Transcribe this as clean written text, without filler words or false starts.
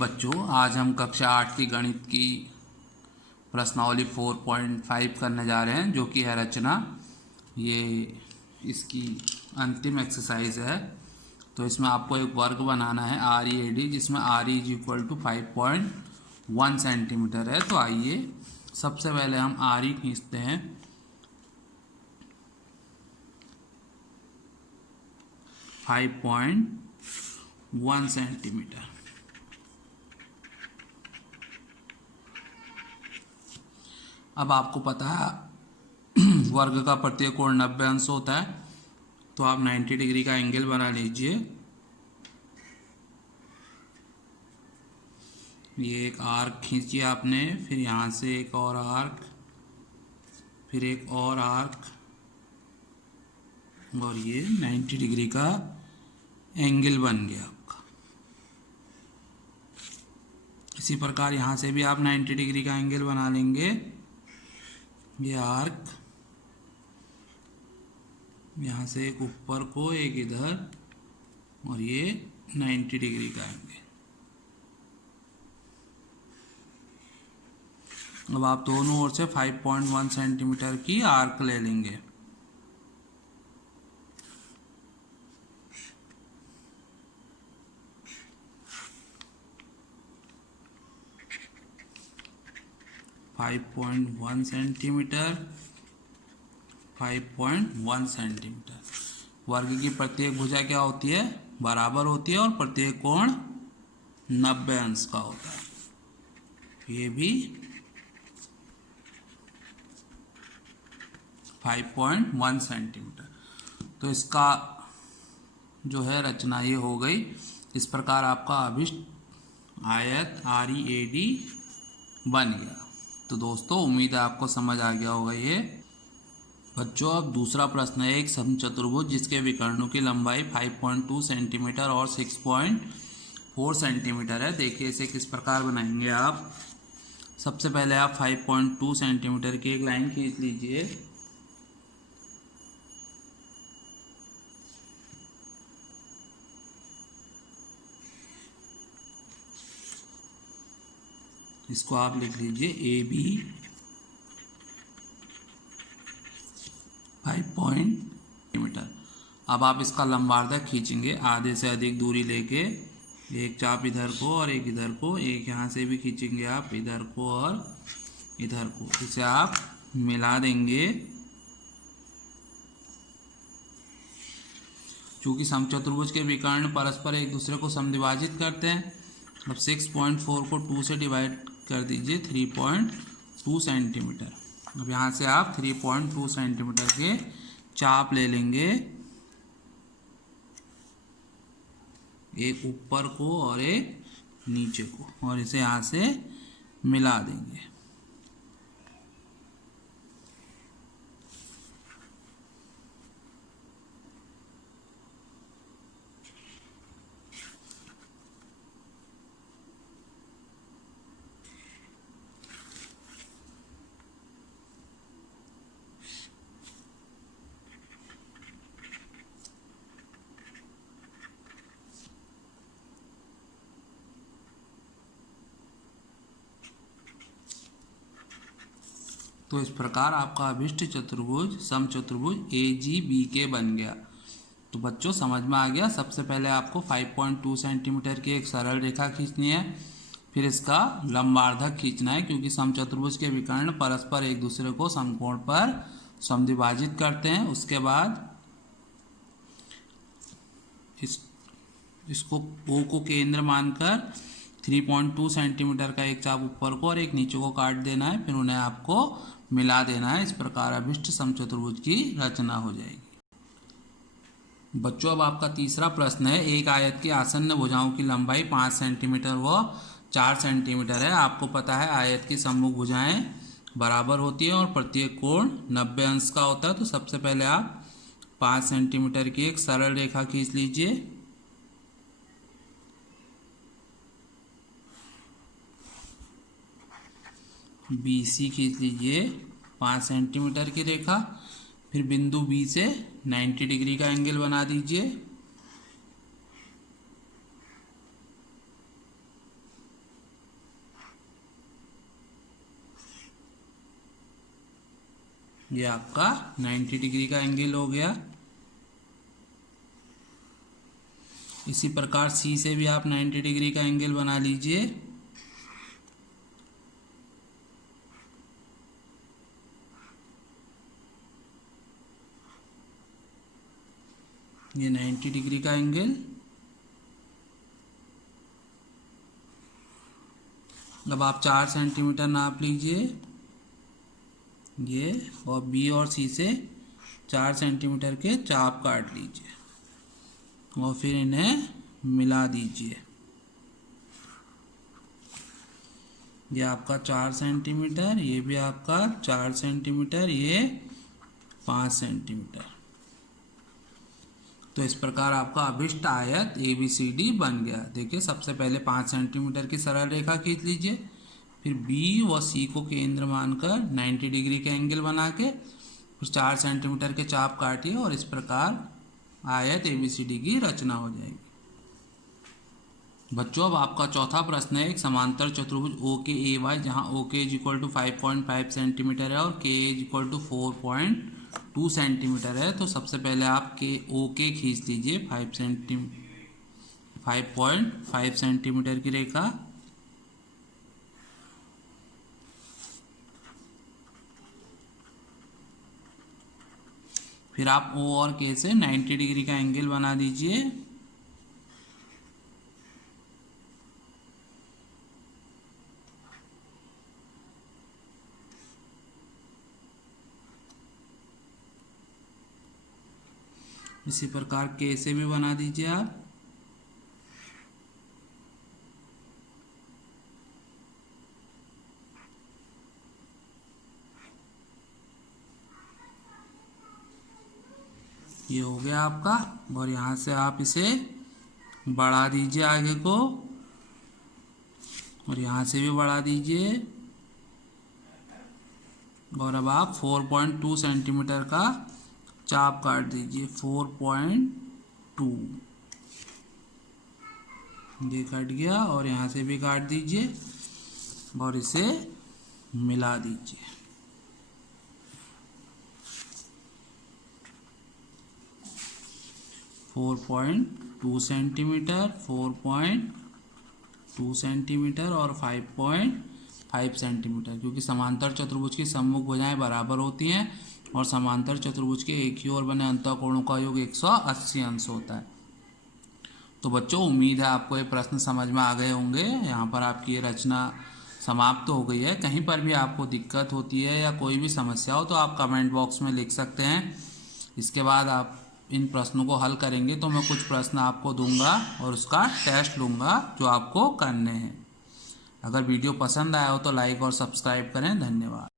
बच्चों, आज हम कक्षा 8 की गणित की प्रश्नावली 4.5 करने जा रहे हैं, जो कि है रचना। ये इसकी अंतिम एक्सरसाइज है। तो इसमें आपको एक वर्ग बनाना है READ, जिसमें RE = 5.1 सेंटीमीटर है। तो आइए सबसे पहले हम RE खींचते हैं। 5.1 सेंटीमीटर। अब आपको पता है वर्ग का प्रत्येक कोण 90 अंश होता है, तो आप 90 डिग्री का एंगल बना लीजिए। ये एक आर्क खींचिए आपने, फिर यहाँ से एक और आर्क, फिर एक और आर्क, और ये 90 डिग्री का एंगल बन गया आपका। इसी प्रकार यहाँ से भी आप 90 डिग्री का एंगल बना लेंगे। ये आर्क, यहाँ से एक ऊपर को, एक इधर, और ये 90 डिग्री का एंगल। अब आप दोनों ओर से 5.1 सेंटीमीटर की आर्क ले लेंगे। Centimetre 5.1 centimetre. वर्ग की प्रत्येक भुजा क्या होती है? बराबर होती है, और प्रत्येक कोण 90 अंश का होता है। ये भी 5.1 सेंटीमीटर। तो इसका जो है रचना ये हो गई। इस प्रकार आपका अभिष्ट आयत READ बन गया। तो दोस्तों, उम्मीद है आपको समझ आ गया होगा ये। बच्चों, अब दूसरा प्रश्न है। एक समचतुर्भुज जिसके विकर्णों की लंबाई 5.2 सेंटीमीटर और 6.4 सेंटीमीटर है। देखिए इसे किस प्रकार बनाएंगे आप। सबसे पहले आप 5.2 सेंटीमीटर की एक लाइन खींच लीजिए। इसको आप लिख लीजिए AB 5 सेंटीमीटर। अब आप इसका लंबार्धक खींचेंगे, आधे से अधिक दूरी लेके, एक चाप इधर को और एक इधर को, एक यहाँ से भी खींचेंगे आप, इधर को और इधर को। इसे आप मिला देंगे। चूंकि समचतुर्भुज के विकर्ण परस्पर एक दूसरे को समद्विभाजित करते हैं। अब 6.4 को 2 से डिवाइड कर दीजिए, 3.2 सेंटीमीटर। अब यहाँ से आप 3.2 सेंटीमीटर के चाप ले लेंगे, एक ऊपर को और एक नीचे को, और इसे यहाँ से मिला देंगे। तो इस प्रकार आपका अभिष्ट चतुर्भुज समचतुर्भुज AGBK बन गया। तो बच्चों, समझ में आ गया। सबसे पहले आपको 5.2 सेंटीमीटर की एक सरल रेखा खींचनी है, फिर इसका लंबार्धक खींचना है, क्योंकि समचतुर्भुज के विकर्ण परस्पर एक दूसरे को समकोण पर समद्विभाजित करते हैं। उसके बाद इसको O को केंद्र मानकर 3.2 सेंटीमीटर का एक चाप ऊपर को और एक नीचे को काट देना है, फिर उन्हें आपको मिला देना है। इस प्रकार अभिष्ट समचतुर्भुज की रचना हो जाएगी। बच्चों, अब आपका तीसरा प्रश्न है। एक आयत की आसन्न भुजाओं की लंबाई 5 सेंटीमीटर व 4 सेंटीमीटर है। आपको पता है आयत की सम्मुख भुजाएं बराबर होती है और प्रत्येक कोण 90 अंश का होता है। तो सबसे पहले आप 5 सेंटीमीटर की एक सरल रेखा खींच लीजिए। BC खींच लीजिए 5 सेंटीमीटर की रेखा, फिर बिंदु B से 90 डिग्री का एंगल बना दीजिए। ये आपका 90 डिग्री का एंगल हो गया। इसी प्रकार सी से भी आप 90 डिग्री का एंगल बना लीजिए। ये 90 डिग्री का एंगल। अब आप 4 सेंटीमीटर नाप लीजिए ये, और बी और सी से 4 सेंटीमीटर के चाप काट लीजिए और फिर इन्हें मिला दीजिए। ये आपका 4 सेंटीमीटर, ये भी आपका 4 सेंटीमीटर, ये 5 सेंटीमीटर। तो इस प्रकार आपका अभिष्ट आयत ABCD बन गया। देखिए सबसे पहले 5 सेंटीमीटर की सरल रेखा खींच लीजिए, फिर B व C को केंद्र मानकर 90 डिग्री का एंगल बना के फिर 4 सेंटीमीटर के चाप काटिए और इस प्रकार आयत ABCD की रचना हो जाएगी। बच्चों अब आपका चौथा प्रश्न है, एक समांतर चतुर्भुज OKAY जहां OK = 5.5 सेंटीमीटर है और KA = 4.2 सेंटीमीटर है। तो सबसे पहले आप OK खींच लीजिए 5.5 सेंटीमीटर की रेखा। फिर आप O और K से 90 डिग्री का एंगल बना दीजिए। इसी प्रकार K से भी बना दीजिए आप। ये हो गया आपका, और यहाँ से आप इसे बढ़ा दीजिए आगे को, और यहाँ से भी बढ़ा दीजिए। और अब आप 4.2 सेंटीमीटर का चाप काट दीजिए। 4.2 ये कट गया, और यहाँ से भी काट दीजिए और इसे मिला दीजिए। फोर 4.2 सेंटीमीटर, 4.2 सेंटीमीटर और 5.5 सेंटीमीटर, क्योंकि समांतर चतुर्भुज की सम्मुख भुजाएं बराबर होती हैं और समांतर चतुर्भुज के एक ही ओर बने अंतःकोणों का योग 180 अंश होता है। तो बच्चों उम्मीद है आपको ये प्रश्न समझ में आ गए होंगे। यहाँ पर आपकी ये रचना समाप्त हो गई है। कहीं पर भी आपको दिक्कत होती है या कोई भी समस्या हो तो आप कमेंट बॉक्स में लिख सकते हैं। इसके बाद आप इन प्रश्नों को हल करेंगे तो मैं कुछ प्रश्न आपको दूंगा और उसका टेस्ट लूँगा जो आपको करने हैं। अगर वीडियो पसंद आया हो तो लाइक और सब्सक्राइब करें। धन्यवाद।